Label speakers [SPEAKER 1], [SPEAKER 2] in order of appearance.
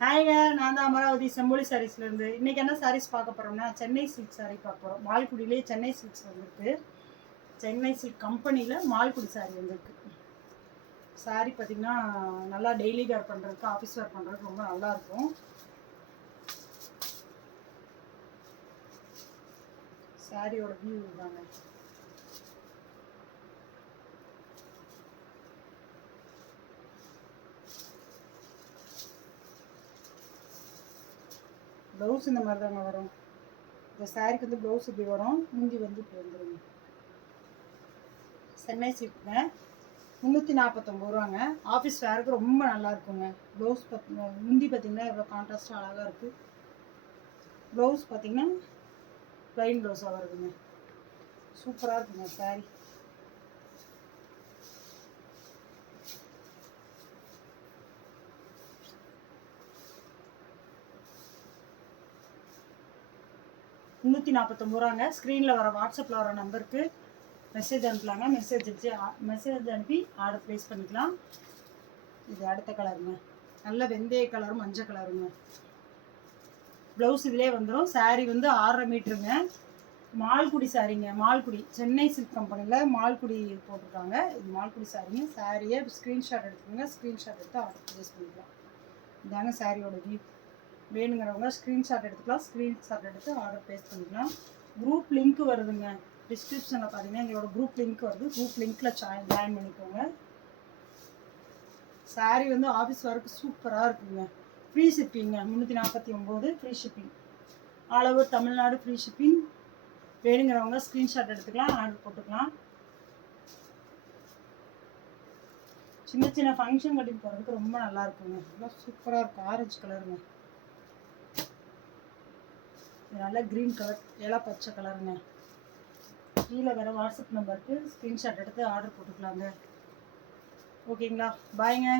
[SPEAKER 1] ஹாய்ங்க நான் தான் அமராவதி செம்பொலி சாரீஸ்லேருந்து இன்றைக்கி என்ன சாரீஸ் பார்க்க போகிறோம்னா சென்னை சில்க் சாரீ பார்க்க போகிறோம் மால்குடியிலே சென்னை சில்க்ஸ் வந்திருக்கு. சென்னை சில்க் கம்பெனியில் மால்குடி சாரீ வந்திருக்கு. சாரீ பார்த்திங்கன்னா நல்லா டெய்லி வேர் பண்ணுறதுக்கு ஆஃபீஸ் வேர் பண்ணுறதுக்கு ரொம்ப நல்லாயிருக்கும் சாரியோட வியூ தாங்க ப்ளவுஸ் இந்த மாதிரி தாங்க வரும். இந்த சாரிக்கு வந்து ப்ளவுஸ் இப்படி வரும். முந்தி வந்து இப்படி வந்துடுங்க சென்னை சில்க்குங்க முந்நூற்றி நாற்பத்தொம்பது ரூபாங்க. ஆஃபீஸ் வேருக்கு ரொம்ப நல்லா இருக்குங்க. ப்ளவுஸ் பார்த்திங்க முந்தி பார்த்திங்கன்னா எவ்வளோ கான்ட்ராஸ்ட்டாக அழகாக இருக்குது ப்ளவுஸ் பார்த்திங்கன்னா ப்ளைன் ப்ளவுஸாக வருதுங்க. சூப்பராக இருக்குங்க சாரி முந்நூற்றி நாற்பத்தொம்பது ரூபாங்க. ஸ்க்ரீனில் வர வாட்ஸ்அப்பில் வர நம்பருக்கு மெசேஜ் அனுப்பலாங்க. மெசேஜ் வச்சு மெசேஜ் அனுப்பி ஆர்டர் ப்ளேஸ் பண்ணிக்கலாம். இது அடுத்த கலருங்க நல்ல வெந்தய கலரும் மஞ்சள் கலருங்க ப்ளவுஸ் இதிலே வந்துடும் சாரீ வந்து ஆறரை மீட்டருங்க. மால்குடி சாரீங்க மால்குடி சென்னை சில்க் கம்பெனியில் மால்குடி போட்டிருக்காங்க. இது மால்குடி சாரீங்க சாரியை ஸ்க்ரீன்ஷாட் எடுத்துக்கோங்க. ஸ்க்ரீன்ஷாட் எடுத்து ஆர்டர் ப்ளேஸ் பண்ணிக்கலாம். இதாங்க சாரியோட வியூ வேணுங்கிறவங்க ஸ்க்ரீன்ஷாட் எடுத்துக்கலாம். ஸ்க்ரீன்ஷாட் எடுத்து ஆர்டர் ப்ளேஸ் பண்ணிக்கலாம். குரூப் லிங்க் வருதுங்க. டிஸ்கிரிப்ஷனில் பார்த்தீங்கன்னா எங்களோட குரூப் லிங்க் வருது. குரூப் லிங்க்கில் ஜாயின் ஜாயின் பண்ணிக்கோங்க. Saree வந்து ஆஃபீஸ் ஒர்க்கு சூப்பராக இருக்குங்க. ஃப்ரீ ஷிப்பிங்க முந்நூற்றி நாற்பத்தி ஒம்பது free shipping all over Tamil Nadu free shipping வேணுங்கிறவங்க ஸ்க்ரீன்ஷாட் எடுத்துக்கலாம் ஆர்டர் போட்டுக்கலாம். சின்ன சின்ன ஃபங்க்ஷன் கட்டிட்டு போகிறதுக்கு ரொம்ப நல்லா இருக்குங்க. நல்லா சூப்பராக இருக்கும். ஆரஞ்சு கலருங்க இது நல்ல க்ரீன் கலர் இலை பச்சை கலருங்க கீழே வேறு வாட்ஸ்அப் நம்பருக்கு ஸ்க்ரீன்ஷாட் எடுத்து ஆர்டர் போட்டுக்கலாங்க. ஓகேங்களா பாய்ங்க